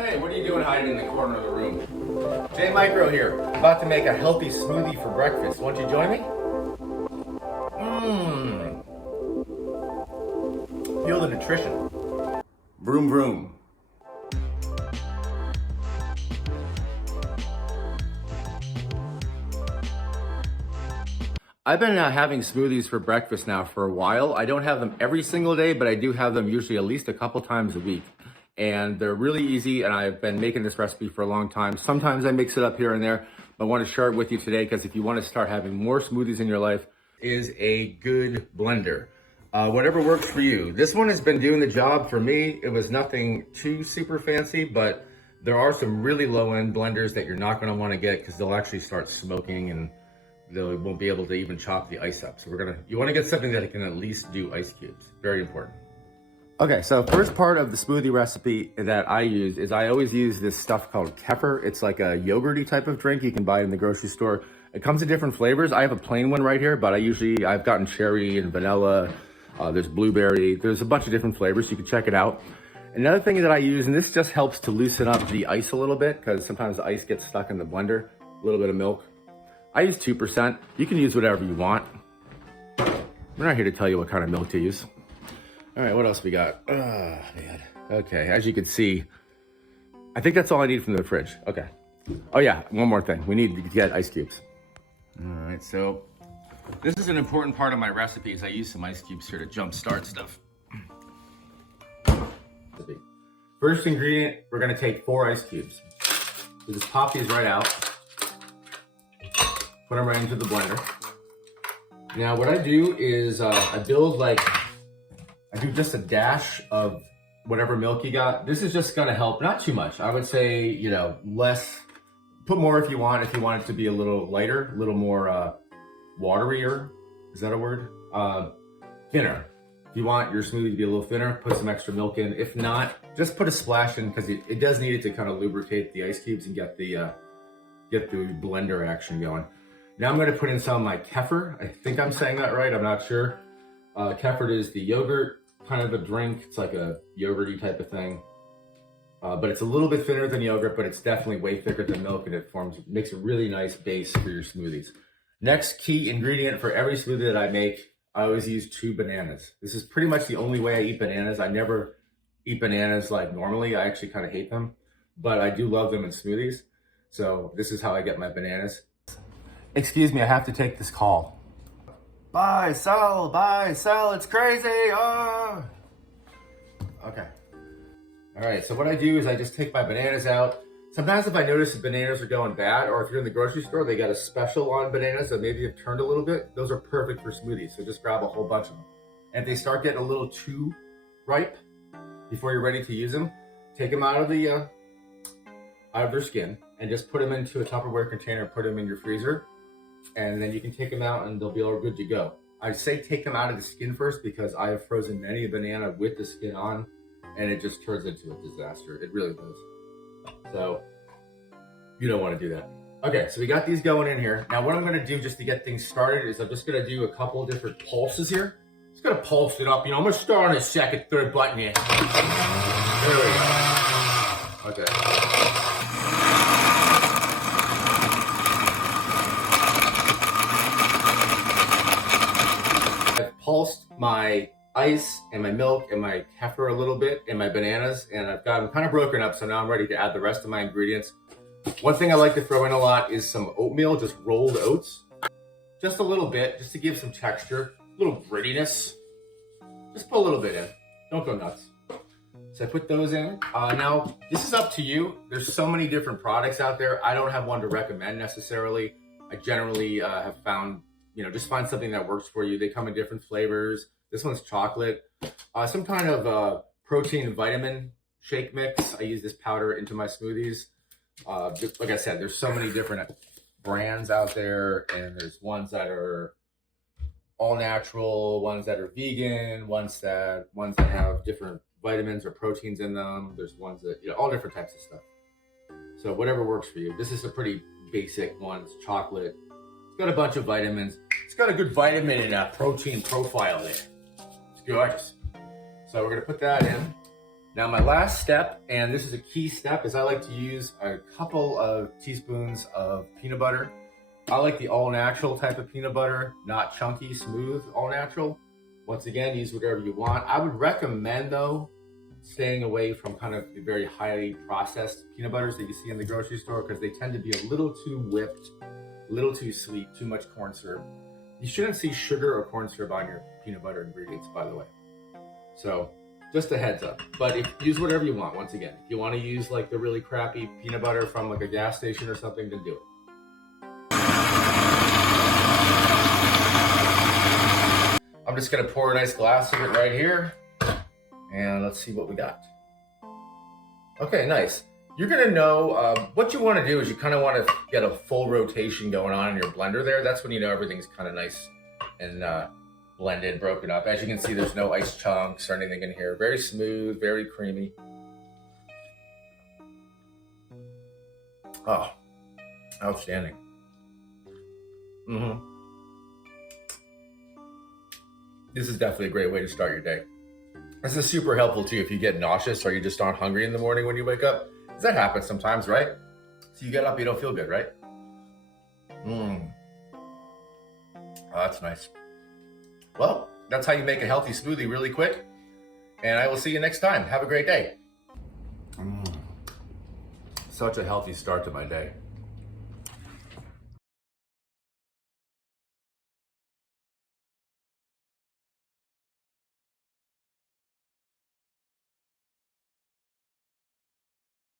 Hey, what are you doing hiding in the corner of the room? J Micro here, about to make a healthy smoothie for breakfast. Won't you join me? Feel the nutrition. Vroom vroom. I've been having smoothies for breakfast now for a while. I don't have them every single day, but I do have them usually at least a couple times a week. And they're really easy, and I've been making this recipe for a long time. Sometimes I mix it up here and there, but I want to share it with you today because if you want to start having more smoothies in your life, is a good blender. Whatever works for you. This one has been doing the job for me. It was nothing too super fancy, but there are some really low-end blenders that you're not going to want to get because they'll actually start smoking and they won't be able to even chop the ice up. So you want to get something that can at least do ice cubes. Very important. Okay, so first part of the smoothie recipe that I use is I always use this stuff called kefir. It's like a yogurty type of drink. You can buy it in the grocery store. It comes in different flavors. I have a plain one right here, but I've gotten cherry and vanilla. There's blueberry. There's a bunch of different flavors. You can check it out. Another thing that I use, and this just helps to loosen up the ice a little bit because sometimes the ice gets stuck in the blender. A little bit of milk. I use 2%. You can use whatever you want. We're not here to tell you what kind of milk to use. All right, what else we got? Oh, man. Okay, as you can see, I think that's all I need from the fridge. Okay. Oh yeah, one more thing. We need to get ice cubes. All right, so this is an important part of my recipes. I use some ice cubes here to jumpstart stuff. First ingredient, we're gonna take 4 ice cubes. So just pop these right out. Put them right into the blender. Now what I do is I do just a dash of whatever milk you got. This is just gonna help, not too much. I would say, less, put more if you want it to be a little lighter, a little more waterier. Is that a word? Thinner. If you want your smoothie to be a little thinner, put some extra milk in. If not, just put a splash in because it does need it to kind of lubricate the ice cubes and get the blender action going. Now I'm gonna put in some of my kefir. I think I'm saying that right, I'm not sure. Kefir is the yogurt kind of a drink. It's like a yogurty type of thing. But it's a little bit thinner than yogurt, but it's definitely way thicker than milk and it makes a really nice base for your smoothies. Next key ingredient for every smoothie that I make, I always use 2 bananas. This is pretty much the only way I eat bananas. I never eat bananas like normally. I actually kind of hate them, but I do love them in smoothies. So this is how I get my bananas. Excuse me, I have to take this call. Buy, sell, it's crazy, oh! Okay. All right, so what I do is I just take my bananas out. Sometimes if I notice the bananas are going bad, or if you're in the grocery store, they got a special on bananas that maybe have turned a little bit, those are perfect for smoothies, so just grab a whole bunch of them. And if they start getting a little too ripe before you're ready to use them, take them out of their skin and just put them into a Tupperware container, put them in your freezer, and then you can take them out and they'll be all good to go. I say take them out of the skin first because I have frozen many a banana with the skin on and it just turns into a disaster. It really does. So you don't want to do that. Okay, so we got these going in here. Now what I'm gonna do just to get things started is I'm just gonna do a couple of different pulses here. Just gonna pulse it up. I'm gonna start on the second, third button here. There we go. Okay. Pulsed my ice and my milk and my kefir a little bit and my bananas, and I've got them kind of broken up, so now I'm ready to add the rest of my ingredients. One thing I like to throw in a lot is some oatmeal, just rolled oats. Just a little bit, just to give some texture, a little grittiness. Just put a little bit in, don't go nuts. So I put those in. Now, this is up to you. There's so many different products out there. I don't have one to recommend necessarily. I generally have found, just find something that works for you. They come in different flavors. This one's chocolate. Some kind of protein and vitamin shake mix. I use this powder into my smoothies. Like I said, there's so many different brands out there, and there's ones that are all natural, ones that are vegan, ones that have different vitamins or proteins in them. There's ones that, all different types of stuff. So whatever works for you. This is a pretty basic one. It's chocolate. It's got a bunch of vitamins. It's got a good vitamin and protein profile there. It's gorgeous. So we're gonna put that in. Now my last step, and this is a key step, is I like to use a couple of teaspoons of peanut butter. I like the all natural type of peanut butter, not chunky, smooth, all natural. Once again, use whatever you want. I would recommend though, staying away from kind of the very highly processed peanut butters that you see in the grocery store, because they tend to be a little too whipped, a little too sweet, too much corn syrup. You shouldn't see sugar or corn syrup on your peanut butter ingredients, by the way. So just a heads up. But use whatever you want. Once again, if you want to use like the really crappy peanut butter from like a gas station or something, then do it. I'm just gonna pour a nice glass of it right here, and let's see what we got. Okay, nice. You're gonna know what you want to do is you kind of want to get a full rotation going on in your blender there. That's when you know everything's kind of nice and blended, broken up. As you can see, there's no ice chunks or anything in here. Very smooth, very creamy. Oh, outstanding. This is definitely a great way to start your day. This is super helpful too if you get nauseous or you just aren't hungry in the morning when you wake up. Because that happens sometimes, right? So you get up, you don't feel good, right? Oh, that's nice. Well, that's how you make a healthy smoothie really quick. And I will see you next time. Have a great day. Such a healthy start to my day.